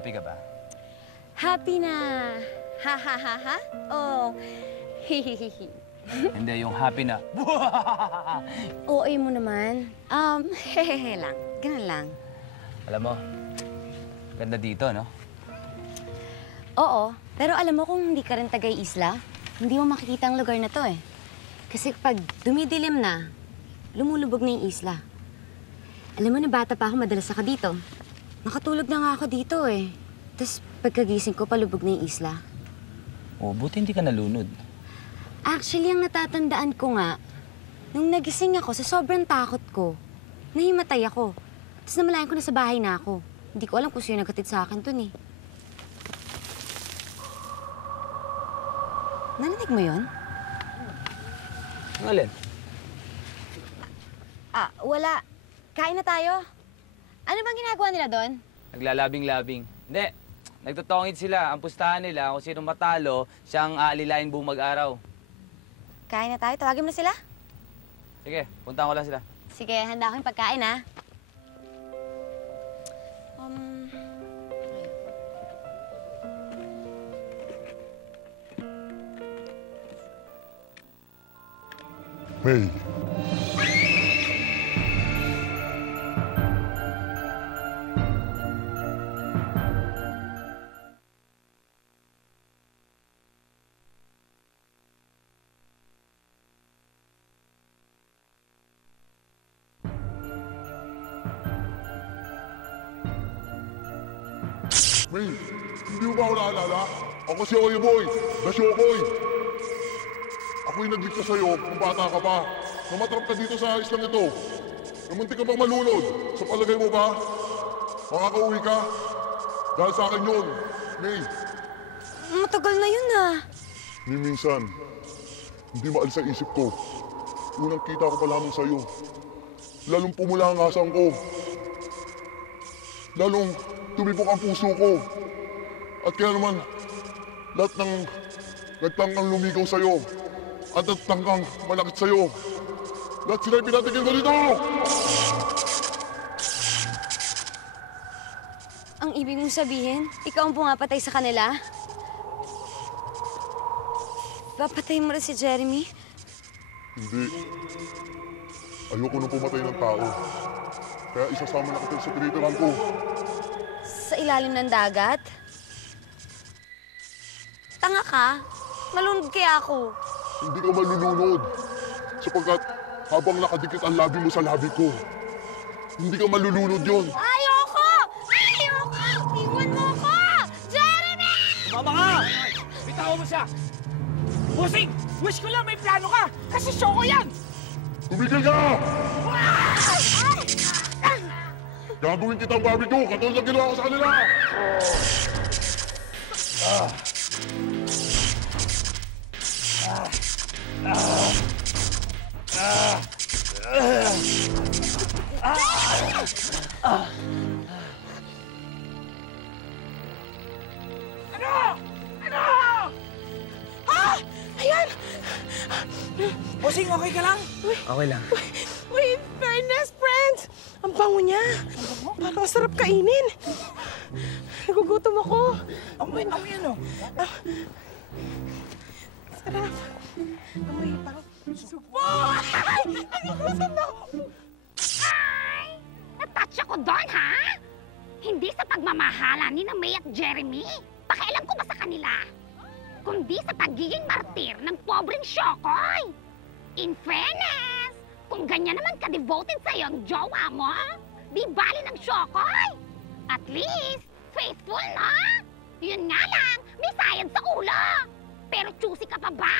Happy ka ba? Happy na. Ha ha ha ha? Oh. Hihihihi. Hindi, yung happy na. OA mo naman. Hehehe lang. Ganun lang. Alam mo, ganda dito, no? Oo, pero alam mo kung hindi ka rin tagay-isla, hindi mo makikita ang lugar na to eh. Kasi pag dumidilim na, lumulubog na yung isla. Alam mo na bata pa ako, madalas ako dito. Nakatulog na nga ako dito eh. Tapos pagkagising ko, palubog na yung isla. Oh, buti hindi ka nalunod. Actually, ang natatandaan ko nga, nung nagising ako sa sobrang takot ko, nahimatay ako. Tapos namalayan ko na sa bahay na ako. Hindi ko alam kung sino nagkatid sa akin dun eh. Narinig mo yun? Ang alin? Wala. Kain na tayo. Ano bang ginagawa nila doon? Naglalabing-labing. Hindi. Nagtotongit sila. Ang pustahan nila, kung sino matalo, siyang aalilain buong mag-araw. Kain na tayo. Tawagin mo na sila. Sige, puntahan ko lang sila. Sige, handa ko yung pagkain, ha? May. May, hindi mo ba ako naalala? Ako si Oy Boy, Basyokoy. Ako'y nagligtas sa'yo kung bata ka pa. Namatrap ka dito sa islang ito. Namunti ka bang malunod? Sa palagay mo ba? Makakauwi ka? Dahil sa akin yun, May. Matagal na yun, Ni minsan, hindi maalis sa isip ko. Unang kita ko pa lamang sa'yo. Lalong pumula ang asang ko. Lalong tumibok ang puso ko. At kaya naman, lahat ng nagtangkang lumigaw sa'yo at nagtangkang malakit sa'yo. Lahat sila'y pinatigil ko dito! Ang ibig mong sabihin, ikaw ang pumapatay sa kanila? Papatay mo rin si Jeremy? Hindi. Ayoko nang pumatay ng tao. Kaya isasama na kita sa tinitiran ko. Sa ilalim ng dagat? Tanga ka? Malunod kaya ako. Hindi ka malulunod. Sapagkat habang nakadikit ang labi mo sa labi ko, hindi ka malulunod yun. Ayoko! Ayoko! Iwan mo ko! Jeremy! Tumama ka! Bitawan mo siya! Busing! Wish ko lang may plano ka! Kasi show ko yan! Tumigil ka! Gagawin kitang barbecue, katulad ng ginawa ko sa kanila! Ano? Ano? Ha? Ayan! Busing, okay ka lang? Okay lang. Uy, in fairness, friends! Ang bango niya. Parang sarap kainin. Nagugutom ako. Amoy ano? Sarap. Amoy parang subo. Ay! Nagugutom na ako. Ay! Natouch ako doon, ha? Hindi sa pagmamahala ni na May at Jeremy. Pakialam ko ba sa kanila? Kundi sa pagiging martir ng pobreng Syokoy. In fairness, kung ganyan naman ka-devoted sa'yo ang jowa mo, di bali ng Syokoy. At least, faithful, no? Yun nga lang, may sayad sa ulo. Pero choosy ka pa ba?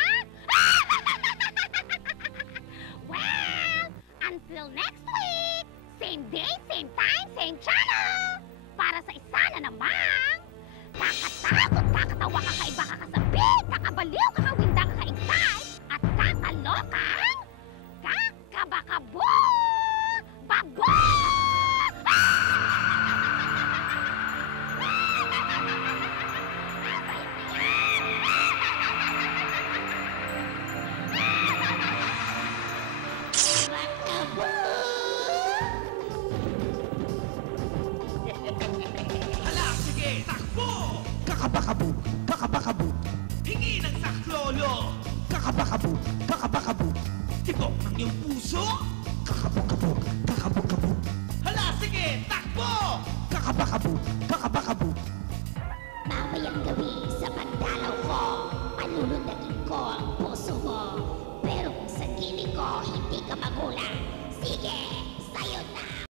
Well, until next week, same day, same time, same channel. Para sa isa na naman, kakatakot, kakatawa, kakaiba, kakasabik, kakabaliw, kakawinda, kakaigtay, at kakalokang kakabakabo! Babo! Hala, sige! Kakabakabu, kakabakabu. Tibok ng iyong puso. Kakabakabu, kakabakabu. Hala, sige, takbo! Kakabakabu, kakabakabu. Mamayang gabi sa pagdalaw ko, palulundakin ko ang puso mo. Pero kung sa gilid ko, hindi ka magulang. Sige, sa'yo na!